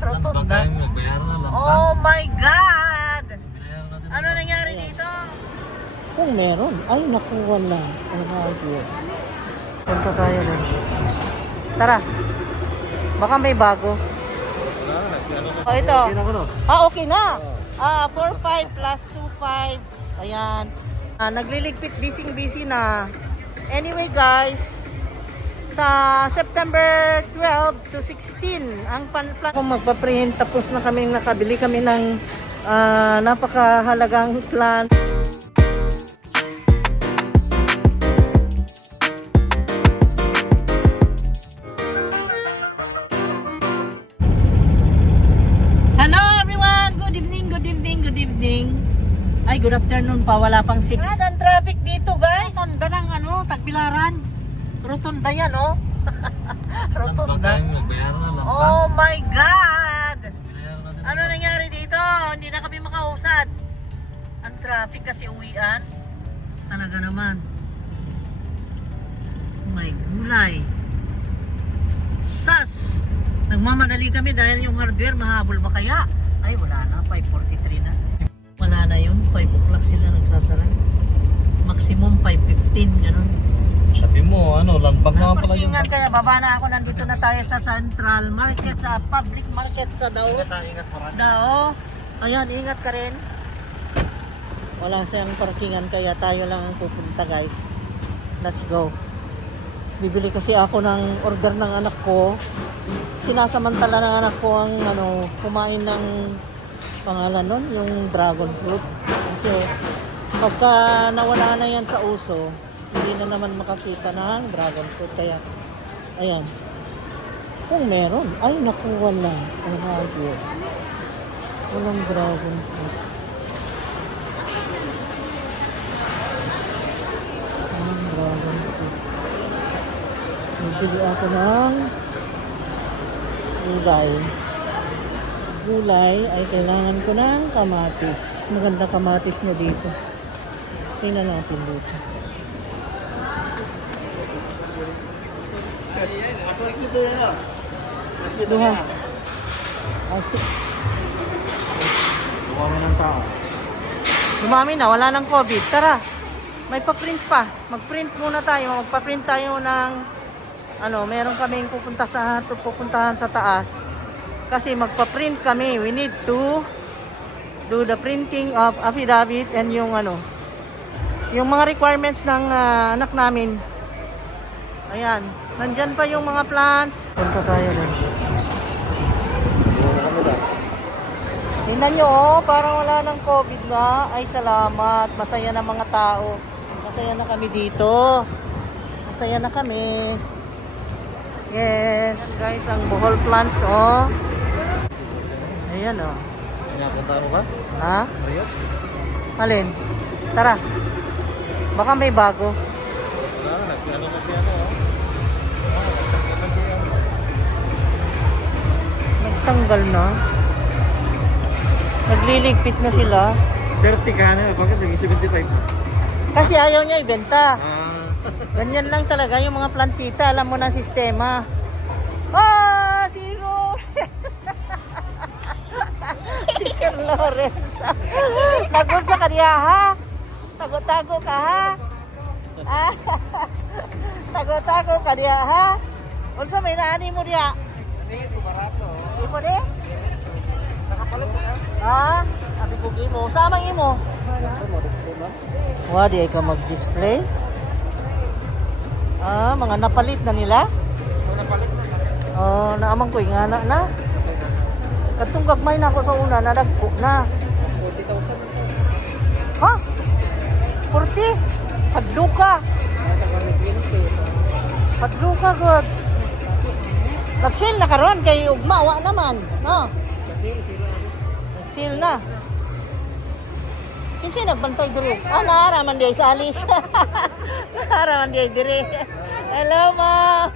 Rotunda. Oh my God! Ano nangyari dito? Kung meron, ay naku, wala. Oh my God. Punta tayo rin. Tara. Baka may bago. Oh, ito. Okay na. 4-5 plus 2-5. Ayan. Nagliligpit, busy na. Anyway guys, sa September 12 to 16, ang plan kung magpa-print, tapos na kami nakabili kami ng napakahalagang plant. Ay, good afternoon pa. Wala pang 6. Ang traffic dito, guys. Rotunda ng Tagbilaran. Rotunda yan, oh. Rotunda. Oh my God! Ano nangyari dito? Hindi na kami makausad. Ang traffic kasi uwian. Talaga naman. May gulay. Sas! Nagmamadali kami dahil yung hardware mahabol ba kaya? Ay, wala na. 5:43 na. Wala na yun, 5 o'clock sila nagsasara. Maximum 5:15, gano'n. Sabi mo, landbag naman pala yun. Kaya baba na ako, nandito na tayo sa Central Market, sa public market sa Dao. Ingat pa rin. Dao. Ayan, ingat ka rin. Wala siyang parkingan, kaya tayo lang ang pupunta, guys. Let's go. Bibili kasi ako ng order ng anak ko. Sinasamantala ng anak ko ang kumain ng pangalan nun, yung dragon fruit. Kasi pagka nawala na yan sa uso, hindi na naman makakita ng dragon fruit. Kaya, ayan. Kung meron, ay naku, wala. Walang dragon fruit. Walang dragon fruit. Bibili ako ng gulay ay kailangan ko ng kamatis. Maganda kamatis na dito. Tingnan natin dito. Duha. Dumami ng tao. Dumami na, wala ng COVID. Tara, may pa-print pa. Mag-print muna tayo. Magpa-print tayo ng meron kaming pupuntahan sa taas. Kasi magpa-print kami. We need to do the printing of affidavit and yung mga requirements ng anak namin. Ayan. Nandyan pa yung mga plants. Punta tayo rin. Tingnan nyo, parang wala ng COVID na. Ay, salamat. Masaya na mga tao. Masaya na kami dito. Masaya na kami. Yes, guys, ang Bohol plants, oh. Ayan, oh. Pinapunta mo ba? Ha? Riyot? Alin? Tara. Baka may bago. Nagtanggal na. Nagliligpit na sila. 30 ka na, bakit naging 75? Kasi ayaw niya ibenta. Ganyan lang talaga yung mga plantita. Alam mo na sistema. Zero! Si Sir Lawrence. Nagulsa ka niya, ha? Tago-tago ka, ha? Tago-tago ka niya, ha? Ulsa may naani mo niya? Hindi, ito barato. Hindi mo niya? Nakapalit mo na? Ha? Sabi ko mo. Samang imo. Wadi ay ka mag-display. Mga napalit na nila. Napalit na. Naamang ko nga na. Katong gagmay na ako sa una, nadagpo na. 40,000 na. Ha? 40? Padluka. Padluka, God. Nag-sale na karon kay ugma, wa naman. No? Nag-sale na. Kinsay nagbantay diri? Naaraman di sa alis. Naaraman di diri. Hello, Mom.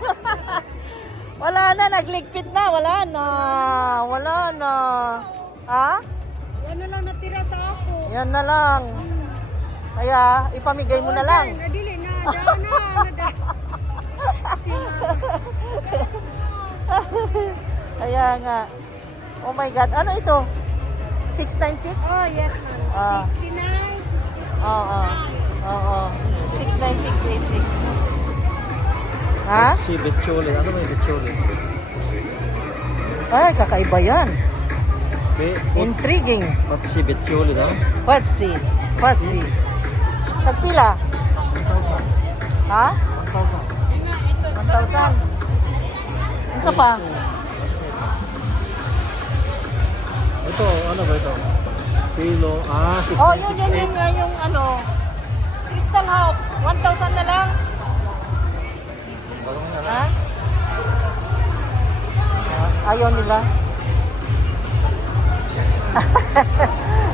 Wala na, nagligpit na. Wala na. Ha? Yan na lang natira sa ako. Yan na lang. Kaya, ipamigay mo na lang. Dili na, daan na. Kaya nga. Oh my God. Ano ito? 696? Oh, yes, ma'am. Ah. 69. Oo. Oo. 69686. Ha? Si Betcholi. Ano ba yung Betcholi? Ay, kakaiba yan. What Intriguing. si Betcholi na? Fatsi. Fatsi. Tagpila? 1,000. Ha? 1,000. Ano pa? Ito, ano ba ito? Kilo, Oh, yun nga yung ano. Crystal Hawk. 1,000 na lang. Ha? Ayaw nila.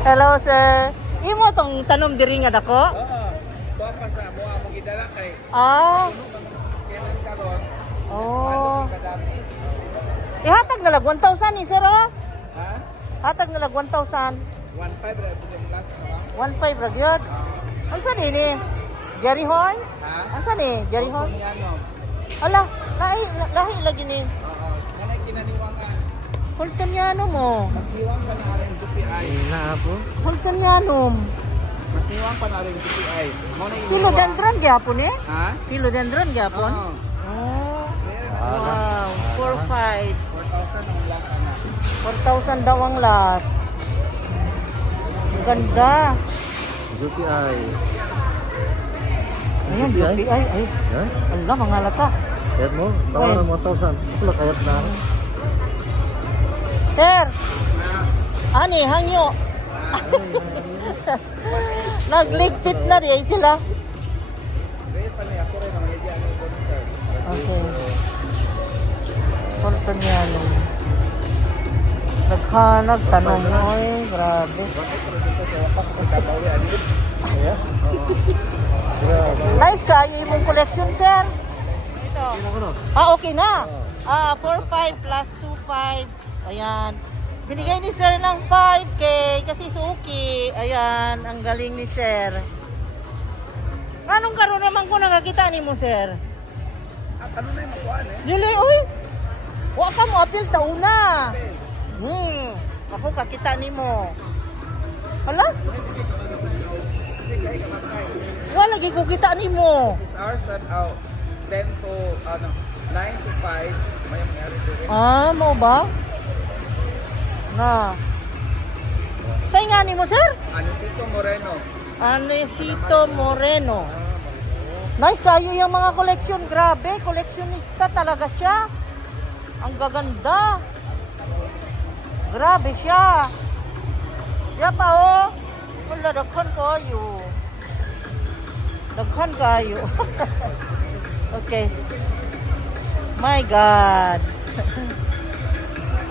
Hello, sir. Imo tong tanom diri nga dako? Oo. Kuha pa sa mo ang gidala kay Ah. kailan karon? Oh. Kadami. Ihatag na lag 1,000 ni sir, oh. Ha? Hatag na lag 1,000. 1,500 ra yung last mo. 1,500 ra gyud. Unsa ni? Jerry Horn? Ha? Unsa ni? Jerry Horn? Kung ano? Ala, lahi lagi ni. Oo. Kanay kinaniwangan. Hultaniano mo. Mas niwang pa na rin DPI. Na po? Hultanianum. Mas niwang pa na rin DPI. Mo na Philodendron gyapon eh? Ha? Philodendron gyapon? Oo. Oh. Wow. Wow, 4,500. 4,000 ang last na. 4,000 daw ang last. Ang ganda. DPI. Ayan, DPI. Ay, Ha? ala, mga lata. Kayat mo? Tawa ng 1,000. Wala kayat na. Sir! Ani, hangyo. Nagligpit na rin sila. Gayat pa niya. Ako rin ang media ng sponsor. Okay. Hultanianum. Naghanag, tanong mo. Ay, grabe. Nice ka, yung imong collection, sir. Ito. Ah, okay na. 4,500 plus 2,500. Ayan. Binigay ni sir ng 5K kasi suki. Ayan, ang galing ni sir. Anong karon naman ko nakakita ni mo, sir? Ano na yung makuhaan eh? Dili, uy. Wa ka mo appeal sa una. Ako kakita ni mo. Hala? Wala lagi ko kita ni mo. This hour start out 10 to 9 to 5. May mangyari doon. Ah, mo ba? Na. Say nga ni mo, sir? Anisito Moreno. Anesito Moreno. Nice kayo yung mga koleksyon. Grabe, koleksyonista talaga siya. Ang gaganda. Grabe siya. Siya pa, oh. Wala, daghan kayo. Daghan kayo. Okay. My God.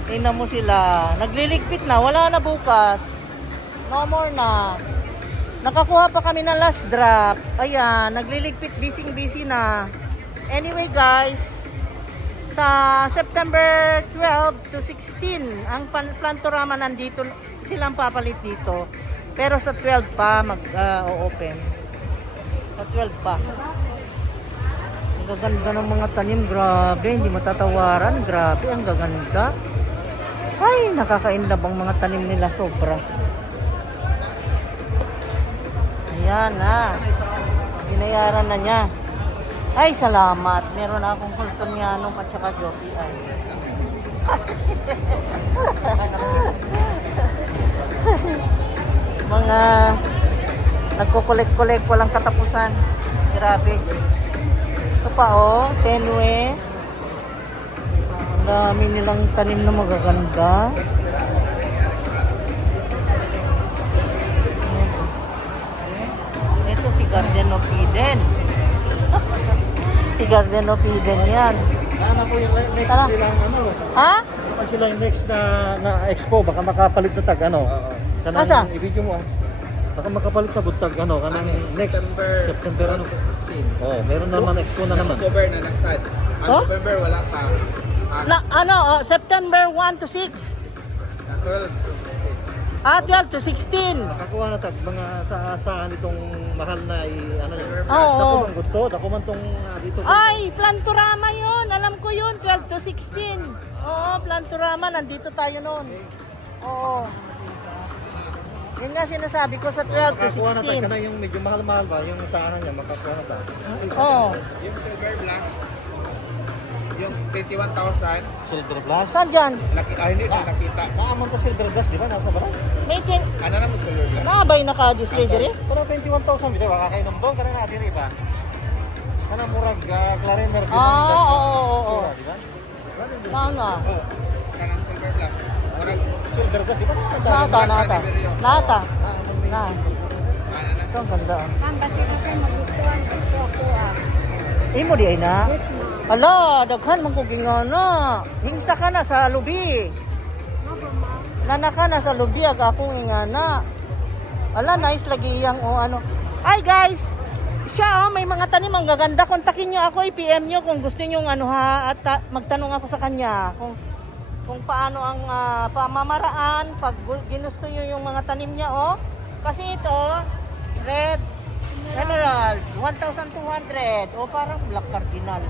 Tingnan mo sila. Nagliligpit na. Wala na bukas. No more na. Nakakuha pa kami ng last drop. Ayan. Nagliligpit. Busy na. Anyway guys. Sa September 12 to 16, ang Plantorama nandito. Silang papalit dito. Pero sa 12 pa mag-open. Sa 12 pa. Ang gaganda ng mga tanim. Grabe. Hindi matatawaran. Grabe. Ang gaganda. Ay, nakakainlab ang mga tanim nila sobra. Ayan na. Binayaran na niya. Ay, salamat. Meron akong Hultanianum at saka Jockey Eye. Mga nagko-collect-collect, walang katapusan. Grabe. Ito pa oh, tenwe. Ang dami nilang tanim na magaganda. Ito si Garden of Eden. Si Garden of Eden yan. Ano po yung next Tara. silang ano? Ha? Ano pa silang next na expo? Baka makapalit na tag ano? Oo. Asa? I-video mo ah. Baka makapalit na butag ano? Kanang next September ano? 16. Oh, meron naman expo na naman. October na nasad. Ang Oh? November wala pa. September 1 to 6. 12. 12 to 16. Makakuha na tag mga saan itong mahal na ano yun. Oo. Dako man gusto, dako man tong dito. Ay, Planturama yun. Alam ko yun, 12 to 16. Oo, Planturama. Nandito tayo noon. Oo. Yun nga sinasabi ko sa 12 to Makakuha na tag 16. kana yung medyo mahal-mahal ba, yung saan niya makakuha na tag. Oo. Yung silver glass, yung 21,000, Silver glass. Saan dyan? hindi na nakita. Maamon to silver glass, di ba? Nasa barang. May Ano na mo silver glass? nakabay naka-display dire? Pero 21,000 bitaw kakainom bong kana na diri ba? Kana murag Clariner di ba? Oo. Di ba? Nana. Oh, kanang silver glass. Murag, Silver glass di ba? Nata. Na. ano na? Ito ang ganda. Ma'am, basta natin magustuhan sa ako Imo di ay na? Yes, ma'am. Ala, daghan man ko gingana. Hingsa ka na sa lubi. No ba, ma'am? Nana ka na sa lubi ag akong ingana. Ala, nice lagi yang o ano. Ay guys, siya may mga tanim ang gaganda. Kontakin nyo ako, i-PM nyo kung gusto nyo ano ha, at magtanong ako sa kanya kung paano ang pamamaraan pag ginusto nyo yung mga tanim niya oh. Kasi ito, red emerald, 1,200 o parang black cardinal.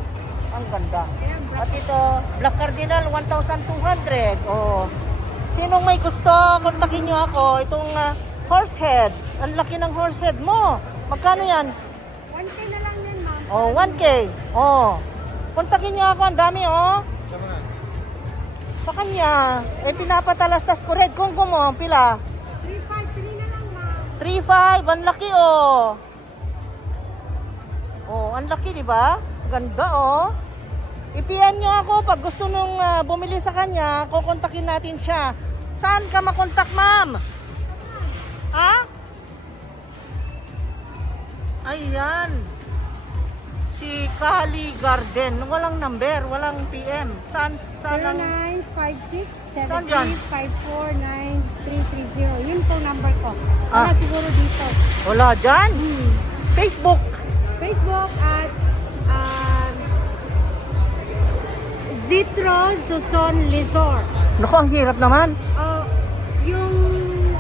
Ang ganda. At ito, black cardinal, 1,200 o. Sinong may gusto, kontakin nyo ako. Itong horsehead, ang laki ng horsehead mo. Magkano yan? 1K na lang yan, ma'am. Oh, 1K. Oh. Kontakin niyo ako, ang dami oh. Sa kanya, eh pinapatalastas ko red kung mo, pila? 353 na lang, ma'am. 3.5, ang laki oh. Oh, ang laki di ba? Ganda oh. I-PM niyo ako pag gusto nung bumili sa kanya, kukontakin natin siya. Saan ka makontak, ma'am? Ha? Ayan. Si Kali Garden. Walang number, walang PM. Saan ang... 0956 Saan dyan? 73549330. Yun po number ko. Ah. Wala siguro dito. Wala dyan. Facebook. Facebook at Zitro Zuzon Lizor. Naku, ang hirap naman. Oh, yung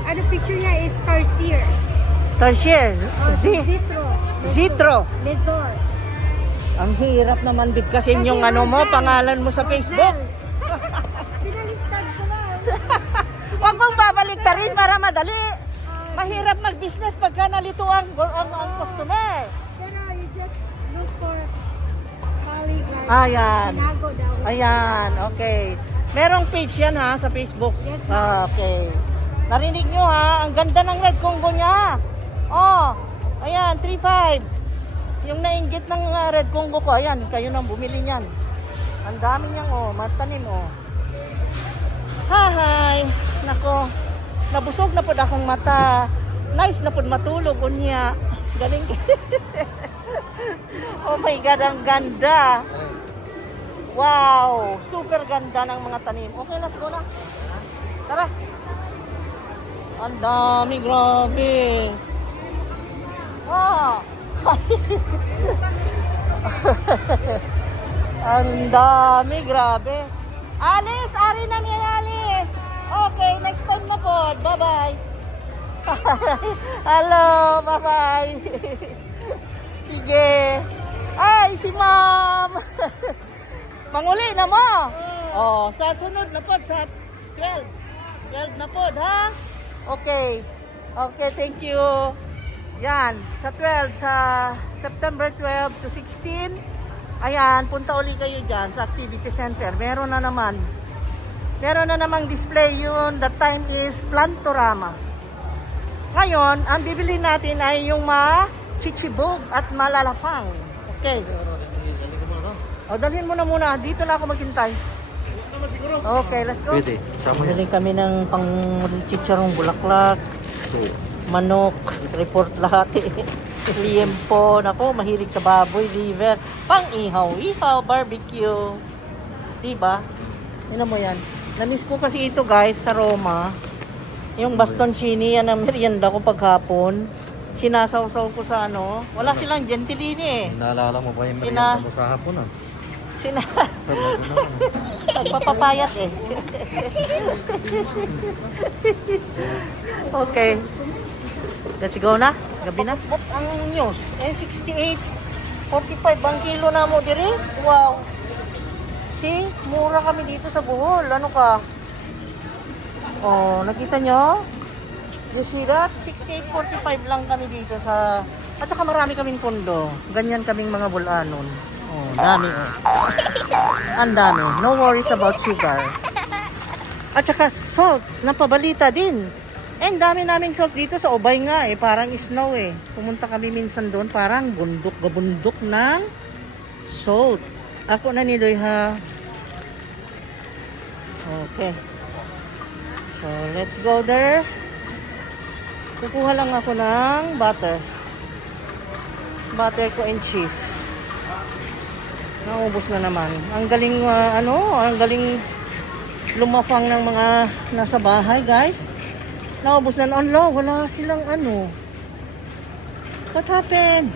ano picture niya is Tarsier. Tarsier. Zitro. Zitro. Lizor. Ang hirap naman bigkasin yung ano mo, pangalan mo sa Facebook. Pinaliktad ko lang. Huwag mong babaliktarin para madali. Mahirap mag-business pagka nalito ang customer. Pero you just look for Kali Garden. Ayan. Tinago daw. Ayan, okay. Merong page yan ha sa Facebook. Yes, Okay. Narinig nyo ha, ang ganda ng red Congo niya. Oh, ayan, 3.5. Yung nainggit ng red Congo ko, ayan, kayo nang bumili niyan. Ang dami niyang oh, matanim oh. Hi, nako. Nabusog na pod akong mata. Nice na pod matulog unya. Galing. Oh my God, ang ganda. Wow, super ganda ng mga tanim. Okay, let's go na. Tara. Ang dami, grabe. Wow. Ang dami, grabe. Alice, ari na niya, Alice. Okay, next time na po. Bye-bye. Hello, bye-bye. Sige. Ay, si ma'am. Manguli na mo. Oh, sa sunod na po, sa 12. 12 na po, ha? Okay. Okay, thank you. Yan, sa 12, sa September 12 to 16. Ayan, punta uli kayo dyan sa activity center. Meron na naman. Meron na namang display yun. The time is Planturama. Ngayon, ang bibili natin ay yung chichibog at malalapang. Okay. O, dalhin mo na muna. Dito na ako maghintay. Okay, let's go. Pwede. Sama yan. Bili kami ng pang chicharong bulaklak, manok, report lahat. Liempo, nako, mahilig sa baboy, liver, pang ihaw, barbecue. Diba? Yun mo yan. Namiss ko kasi ito guys sa Roma. Yung bastoncini, yan ang merienda ko paghapon. Sinasawsaw ko sa ano. Wala silang gentilini eh. Naalala mo pa yung Sina- merienda mo sa hapon ah. Nagpapapayat eh. Okay. Let's go na. Gabi na. Ba't ang news? 68. 45 ang kilo na mo diri. Wow. See? Mura kami dito sa Bohol. Ano ka? Oh, nakita nyo? You see that? 68.45 lang kami dito sa... At saka marami kaming pondo. Ganyan kaming mga bulanon. Oh, dami oh. Ang dami. No worries about sugar. At saka salt. Napabalita din. And dami naming salt dito sa Ubay nga eh. Parang snow eh. Pumunta kami minsan doon. Parang gabundok ng salt. Ako na ni Doy ha. Okay. So, let's go there. Kukuha lang ako ng butter. Butter ko and cheese. Naubos na naman. Ang galing, ang galing lumafang ng mga nasa bahay, guys. Naubos na. Wala silang What happened?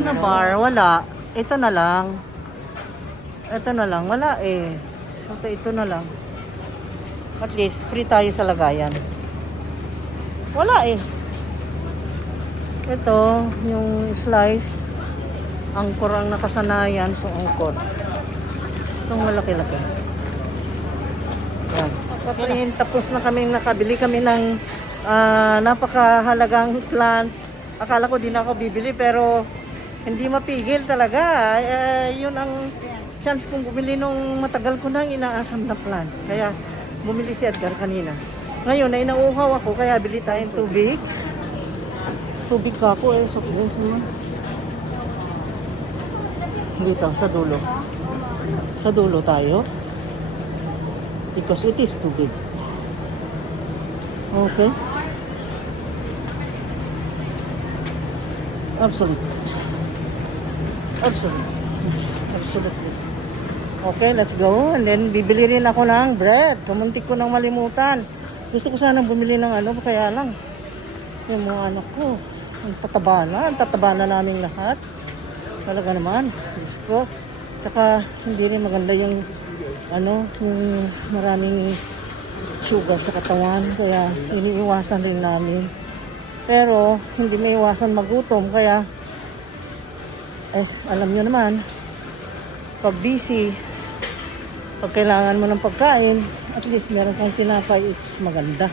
Na bar, wala. Ito na lang. Wala eh. So, ito na lang. At least, free tayo sa lagayan. Wala eh. Ito, yung slice. Angkor ang nakasanayan. So, angkor. Itong malaki-laki. Yan. Tapos na kaming nakabili kami ng napakahalagang plant. Akala ko din ako bibili pero hindi mapigil talaga. Yun ang chance kong bumili nung matagal ko nang inaasam na plant. Kaya bumili si Edgar kanina. Ngayon ay nauuhaw ako kaya bili tayong tubig. Tubig ka ako soft drinks naman. Dito sa dulo. Sa dulo tayo. Because it is too big. Okay. Absolutely. Okay, let's go. And then, bibili rin ako ng bread. Pumuntik ko nang malimutan. Gusto ko sanang bumili ng kaya lang. Yung mga anak ko. Ang tataba na namin lahat. Talaga naman. Diyos ko. Tsaka, hindi rin maganda yung yung maraming sugar sa katawan. Kaya, iniiwasan rin namin. Pero, hindi maiwasan magutom. Kaya, alam nyo naman, pag busy, pag kailangan mo ng pagkain, at least meron kang tinapay, it's maganda.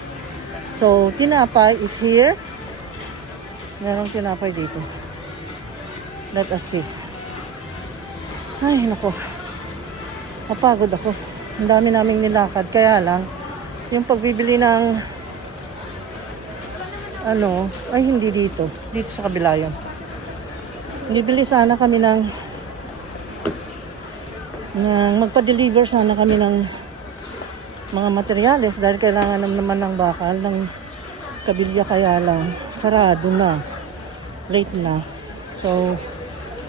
So, tinapay is here. Merong tinapay dito. Let us see. Ay, nako. Napagod ako. Ang dami naming nilakad. Kaya lang, yung pagbibili ng ay hindi dito. Dito sa kabila yun. Bibili sana kami ng magpa-deliver sana kami ng mga materyales dahil kailangan naman ng bakal ng kabilya kaya lang sarado na. Late na. So,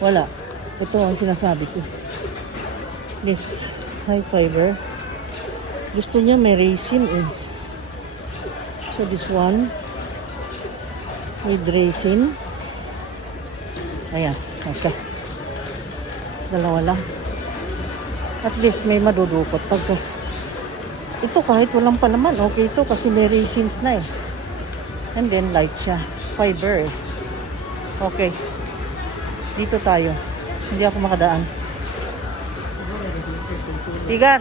wala. Ito ang sinasabi ko. This high fiber. Gusto niya may raisin eh. So, this one with raisin. Ayan. Okay. Dalawa lang. At least may madudukot pagka ito kahit walang palaman okay ito kasi may raisins na eh, and then light siya, fiber eh. Okay, dito tayo, hindi ako makadaan. Tigat.